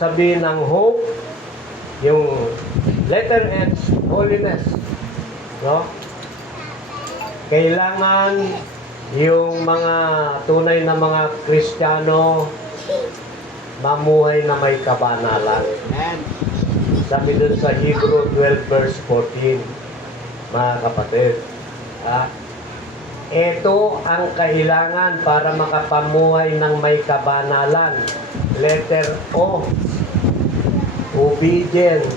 sabihin ng hope, yung letter H, holiness. No? Kailangan yung mga tunay na mga Kristiyano mamuhay na may kabanalan. Sabi dun sa Hebrew 12 verse 14, mga kapatid. Ito ang kailangan para makapamuhay ng may kabanalan. Letter O, obedience.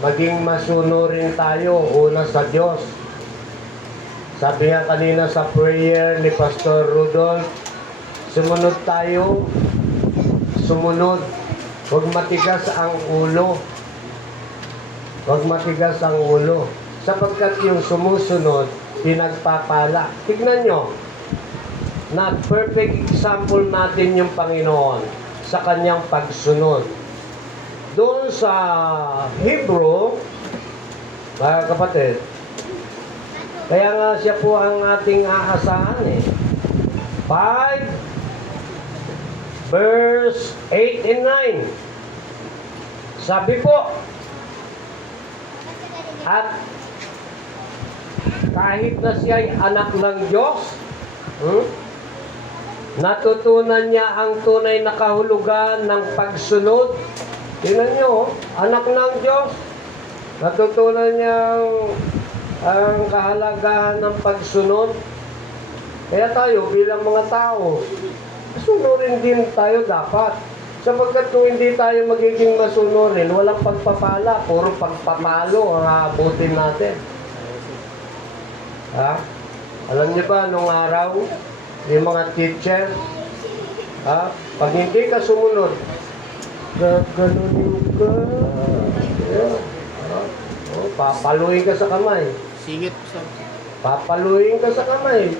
Maging masunurin tayo, una sa Diyos. Sabi nga kanina sa prayer ni Pastor Rudolph, sumunod tayo, sumunod. Huwag matigas ang ulo. Huwag matigas ang ulo. Sapagkat yung sumusunod, pinagpapala. Tignan nyo, na perfect example natin yung Panginoon sa kanyang pagsunod. Doon sa Hebrew, mga kapatid, kaya nga siya po ang ating aasahan 5 verse 8 and 9. Sabi po, at kahit na siya ay anak ng Diyos, natutunan niya ang tunay na kahulugan ng pagsunod. Tingnan niyo, anak ng Diyos, natutunan niya ang kahalagahan ng pagsunod. Kaya tayo bilang mga tao, sunurin din tayo dapat. Sapagkat kung hindi tayo magiging masunurin, walang pagpapala, puro pagpapalo ang aabutin natin. Alam niyo ba, nung araw, yung mga teacher, pag hindi ka sumunod, gaganunin ka. Papaluin ka sa kamay. Singit sa... Papaluin ka sa kamay.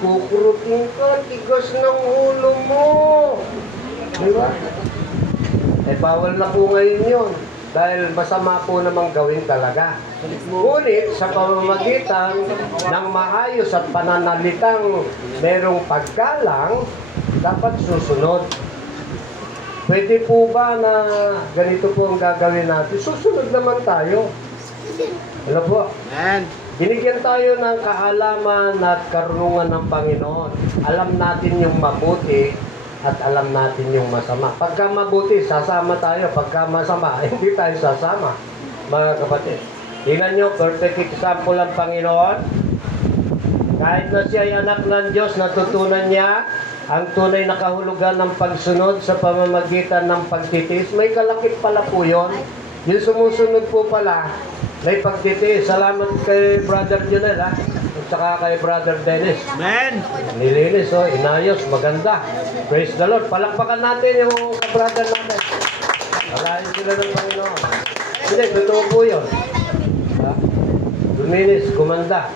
Kukurutin ka, tigas ng ulo mo. Di ba? Bawal na po ngayon yun. Dahil masama po namang gawin talaga. Ngunit sa pamamagitan ng maayos at pananalitang merong paggalang, dapat susunod. Pwede po ba na ganito po ang gagawin natin? Susunod naman tayo. Ano po? Binigyan tayo ng kaalaman at karunungan ng Panginoon. Alam natin yung mabuti at alam natin yung masama. Pagka mabuti, sasama tayo. Pagka masama, hindi tayo sasama. Mga kapatid, tingnan nyo, perfect example ang Panginoon. Kahit na siya ay anak ng Diyos, natutunan niya ang tunay na kahulugan ng pagsunod sa pamamagitan ng pagtitiis. May kalakip pala po yun. Yung sumusunod po pala, may pagtitiis. Salamat kay Brother Junel, at saka kay Brother Dennis. Amen! Nilinis, inayos, maganda. Praise the Lord. Palakpakan natin yung kabrother natin. Palahin sila ng Panginoon. Hindi, totoo po yun. Luminis, gumanda.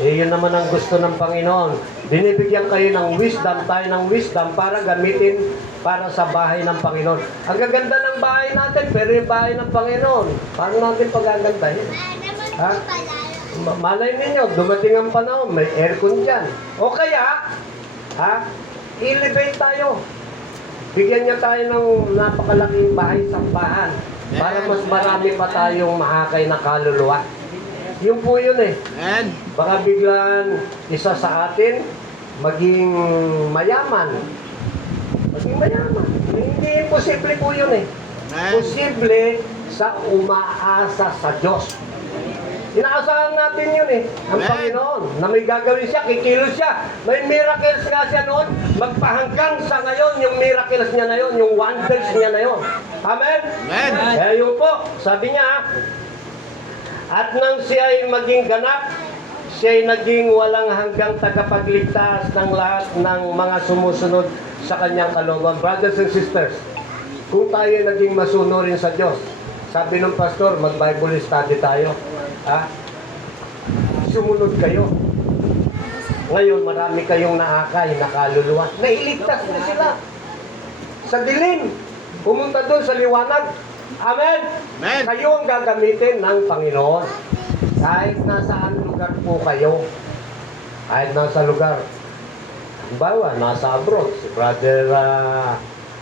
Yun naman ang gusto ng Panginoon. Binibigyan kayo ng wisdom, tayo ng wisdom para gamitin para sa bahay ng Panginoon. Ang gaganda ng bahay natin, pero yung bahay ng Panginoon, paano natin pagagandahin? Malay ninyo, dumating ang panahon, may aircon dyan. O kaya, elevate tayo. Bigyan niya tayo ng napakalaking bahay-sambahan para mas marami pa tayong mahakay na kaluluwa. Yun po yun Baka biglaan isa sa atin maging mayaman. Maging mayaman. Hindi imposible po yun Posible sa umaasa sa Diyos. Inaasahan natin yun ang Panginoon, na may gagawin siya, kikilos siya. May miracles nga siya noon, magpahanggang sa ngayon, yung miracles niya na yun, yung wonders niya na yun. Amen? Amen! Kaya yun po, sabi niya, at nang siya ay maging ganap, siya ay naging walang hanggang tagapagligtas ng lahat ng mga sumusunod sa kanyang kalooban. Brothers and sisters, kung tayo naging masunurin sa Diyos, sabi ng pastor, mag-Bible study tayo. Sumunod kayo. Ngayon, marami kayong naakay, nakaluluwa. Nailigtas na sila. Sa dilim, pumunta doon sa liwanag. Amen? Amen. Kayo ang gagamitin ng Panginoon. Kahit nasaan lugar po kayo. Kahit nasa lugar. Halimbawa, nasa abroad. Si Brother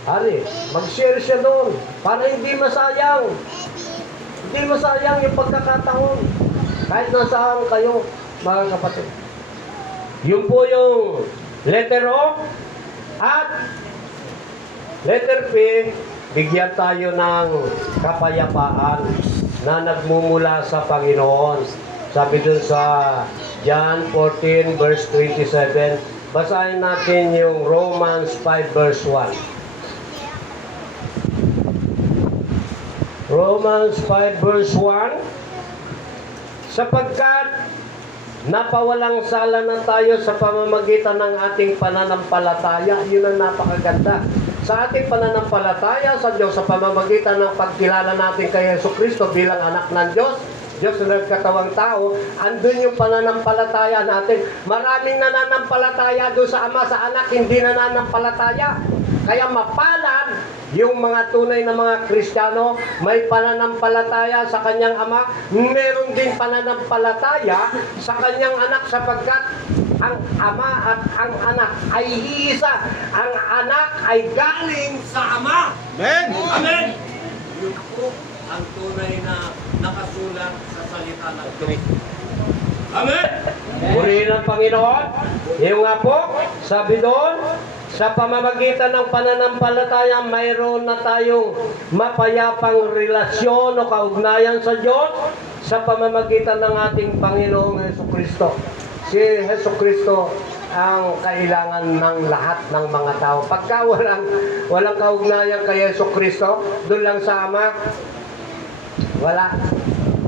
Ari, mag-share siya doon para hindi masayang. Hindi masayang yung pagkakataon. Kahit nasaan kayo, mga kapatid. Yun po yung letter O. At letter P, bigyan tayo ng kapayapaan na nagmumula sa Panginoon. Sabi dun sa John 14 verse 27, basahin natin yung Romans 5 verse 1. Romans 5 verse 1, sapagkat napawalang sala na tayo sa pamamagitan ng ating pananampalataya. Yun ang napakaganda. Sa ating pananampalataya sa Diyos, sa pamamagitan ng pagkilala natin kay Jesucristo bilang anak ng Diyos, Diyos na nagkatawang tao, andun yung pananampalataya natin. Maraming nananampalataya doon sa Ama, sa Anak, hindi nananampalataya. Kaya mapalad yung mga tunay na mga Kristiyano, may pananampalataya sa kanyang Ama, meron din pananampalataya sa kanyang Anak, sapagkat ang Ama at ang Anak ay iisa. Ang Anak ay galing sa Ama. Amen! Amen! Yun po ang tunay na nakasulat sa salita ng Diyos. Amen! Purihin ang Panginoon. Yung nga po, sabi doon, sa pamamagitan ng pananampalataya, mayroon na tayong mapayapang relasyon o kaugnayan sa Diyos sa pamamagitan ng ating Panginoong Jesucristo. Si Jesucristo ang kailangan ng lahat ng mga tao. Pagka walang kaugnayan kay Jesucristo, doon lang sa Ama, wala.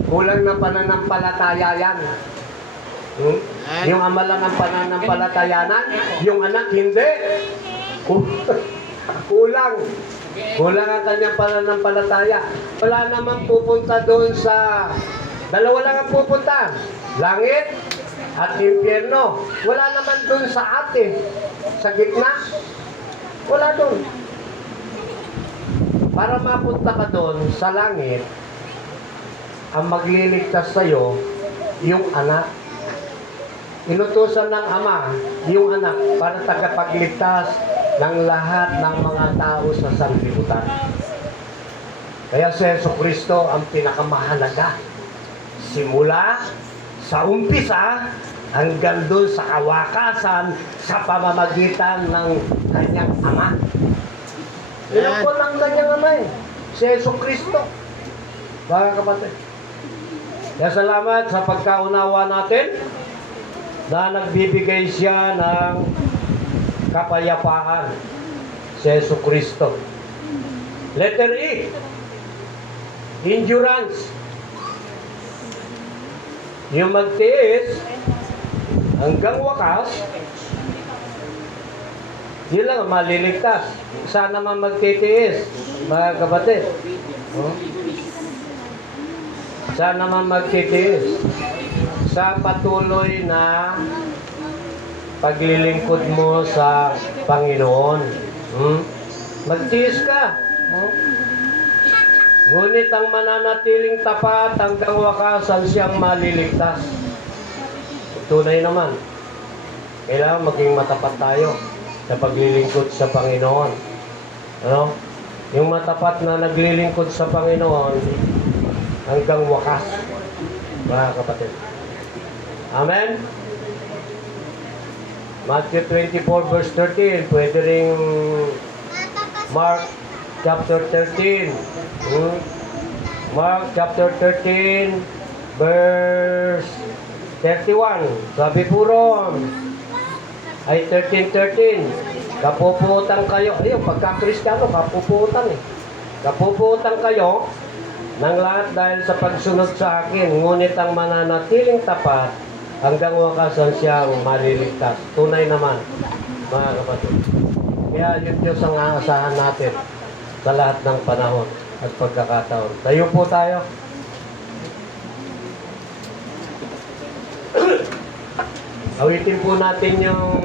Kulang na pananampalataya yan. Yung Ama lang ang pananampalatayanan, yung Anak hindi. Kulang. Kulang ang kanyang pananampalataya. Wala naman pupunta doon sa... Dalawa lang ang pupunta. Langit at impyerno. Wala naman doon sa atin. Sa gitna. Wala doon. Para mapunta ka doon sa langit, ang magliligtas sa'yo, yung Anak. Inutusan ng Ama, yung Anak, para tagapagligtas ng lahat ng mga tao sa sanlibutan. Kaya si Jesucristo ang pinakamahalaga. Simula sa umpisa hanggang doon sa kawakasan sa pamamagitan ng kanyang Ama. Yun po ng kanyang Ama eh. Si Jesucristo. Mga kapatid. Kaya salamat sa pagkaunawa natin na nagbibigay siya ng kapayapaan, si Jesucristo. Letter E, endurance. Yung magtiis hanggang wakas, yun lang maliligtas. Sana man magtitiis, mga kapatid. Sana man magtitiis sa patuloy na paglilingkod mo sa Panginoon. Magtiis ka. Ngunit ang mananatiling tapat hanggang wakasan siyang maliligtas. Tunay naman, kailangan maging matapat tayo sa paglilingkod sa Panginoon. Ano? Yung matapat na naglilingkod sa Panginoon hanggang wakas, mga kapatid. Amen? Matthew 24 verse 13. Pwede rin Mark chapter 13. Mark chapter 13 verse 31. Sabi po ron ay 13:13. Kapuputan kayo. Ayun, pagka-Kristiyano, kapuputan eh. Kapuputan kayo ng lahat dahil sa pagsunod sa akin. Ngunit ang mananatiling tapat hanggang wakasan siyang maliligtas. Tunay naman, mga kapatid. Kaya yung Diyos ang aasahan natin sa lahat ng panahon at pagkakataon. Tayo po tayo. Awitin po natin yung